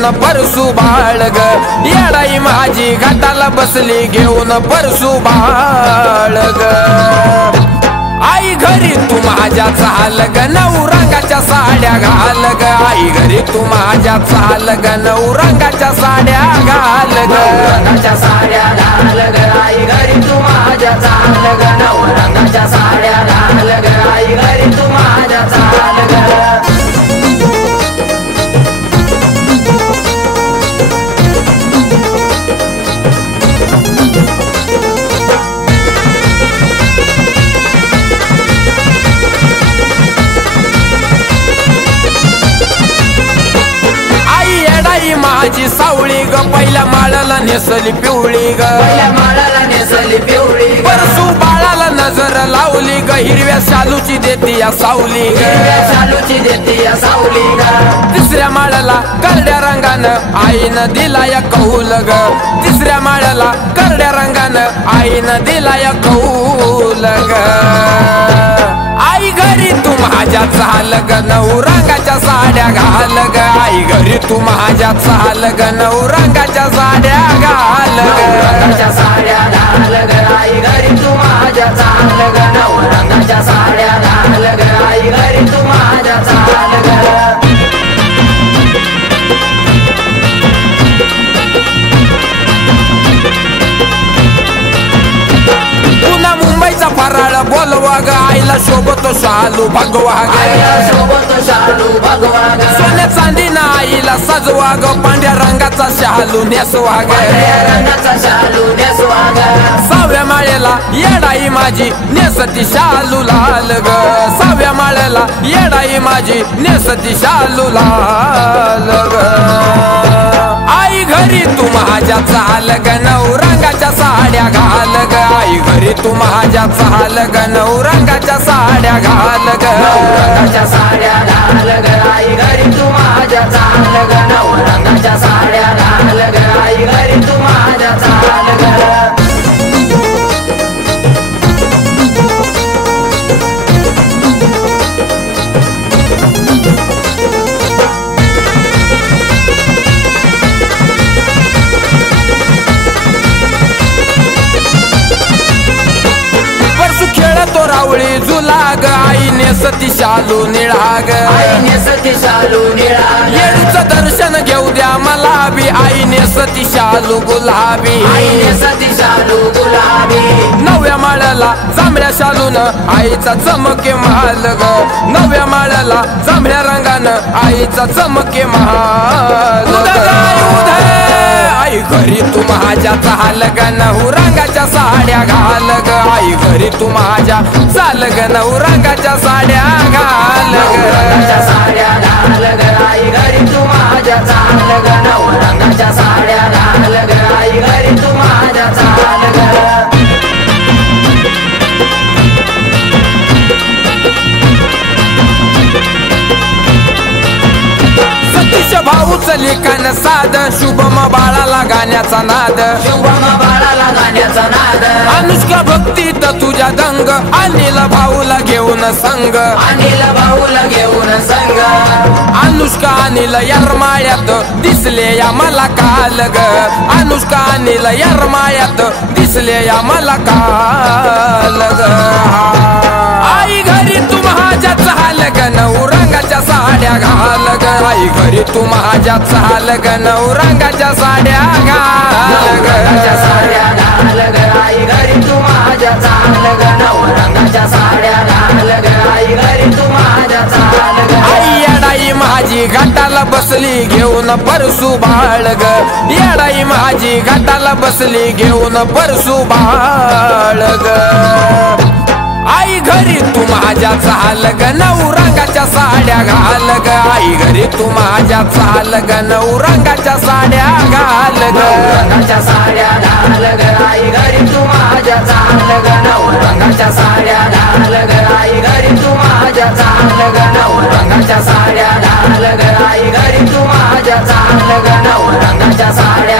घेऊन परसू बाळ ग येडाई माझी घाटाला बसली घेऊन परसू बाळ ग आई घरी तू माझ्या चाल ग नऊ रंगाच्या साड्या घाल ग आई घरी तू माझ्या चाल ग नऊ रंगाच्या साड्या घाल ग रंगाच्या साड्या घाल ग आई घरी तू माझ्या चाल ग नऊ रंगाच्या साड्या घाल ग आई घरी तू माझ्या चाल ग माझी सावळी ग पहिल्या माळाला नेसली पिवळी ग पहिल्या माळाला नेसली पिवळी परसू बाळाला नजर लावली ग हिरव्या शालूची देती या सावली ग हिरव्या शालूची देती या सावली ग तिसऱ्या माळाला करड्या रंगानं आईनं दिला या कौल ग तिसऱ्या माळाला करड्या रंगानं आईनं दिला या कौल ग आई घरी तू माझ्या चाल ग नऊ रंगाच्या साड्या घाल ग आई घरी तू माझ्या चाल ग नऊ रंगाच्या साड्या घाल ग रंगाच्या साड्या घाल ग आई घरी तू माझ्या चाल ग नऊ रंगाच्या साड्या घाल ग आई घरी तू माझ्या चाल ग फराळ बोलवा ग आईला शोभतो शालू भगवा ग शोभतो शालू भगवा ग सोन्या चांदीना आईला सजवा ग पांढऱ्या रंगाचा शालू नेसवा ग रंगाचा शालू नेसवा ग सहाव्या माळेला येडाई माझी नेसती शालू लाल ग सहाव्या माळेला येडाई माझी नेसती शालू लाल ग आई घरी तू माझ्या चाल ग नऊ रंगाच्या साड्या घाल ग आई घरी तू माझ्या चाल ग नऊ रंगाच्या साड्या घाल ग रंगाच्या साड्या घाल ग आई घरी तू माझ्या चाल ग नऊ रंगाच्या साड्या घाल ग आई घरी तू माझ्या चाल ग तो रावळी झुला ग आई नेसती शालू निळा ग आई नेसती शालू निळा येडूचं दर्शन घेऊ द्या मला बी आई नेसती शालू गुलाबी आई नेसती शालू गुलाबी नवव्या माळ्याला जांभळ्या शालून आईचा चमके महाल ग नवव्या माळ्याला जांभळ्या रंगानं आईचा चमके महाल आई घरी तू माझ्या चाल ग नऊ रंगाच्या साड्या घाल ग आई घरी तू माझ्या चाल ग नऊ रंगाच्या साड्या घाल ग रंगाच्या साड्या घाल ग आई घरी तू माझ्या चाल ग नऊ रंगाच्या साड्या घाल ग आई घरी तू माझ्या चाल ग भाऊच लिखाण साध शुभम बाळाला गाण्याचा नाद शुभम बाळाला गाण्याचा नाद अनुष्का भक्तीत तुझ्या दंग अनिल भाऊला घेऊन संग अनिल भाऊला घेऊन संग अनुष्का अनिल यरमाळ्यात दिसले या मला काल ग अनुष्का अनिल यरमाळ्यात दिसले या मला काल ग आई घरी तू माझ्या चाल ग नऊ रंगाच्या साड्या घाल ग आई घरी तू माझ्या चाल ग नऊ रंगाच्या साड्या घाल ग साड्या घाल ग आई घरी तू माझ्या चाल ग नऊ रंगाच्या साड्या घाल ग आई घरी तू माझ्या चाल ग आई येडाई माझी घाटाला बसली घेऊन परसू बाळ ग येडाई माझी घाटाला बसली घेऊन परसू बाळ ग आई घरी तू माझ्या चाल ग नऊ रंगाच्या साड्या घाल ग आई घरी तू माझ्या चाल ग नऊ रंगाच्या साड्या घाल ग रंगाच्या साड्या घाल ग आई घरी तू माझ्या चाल ग नऊ रंगाच्या साड्या घाल ग आई घरी तू माझ्या चाल ग नऊ रंगाच्या साड्या घाल ग आई घरी तू माझ्या चाल ग नऊ रंगाच्या साड्या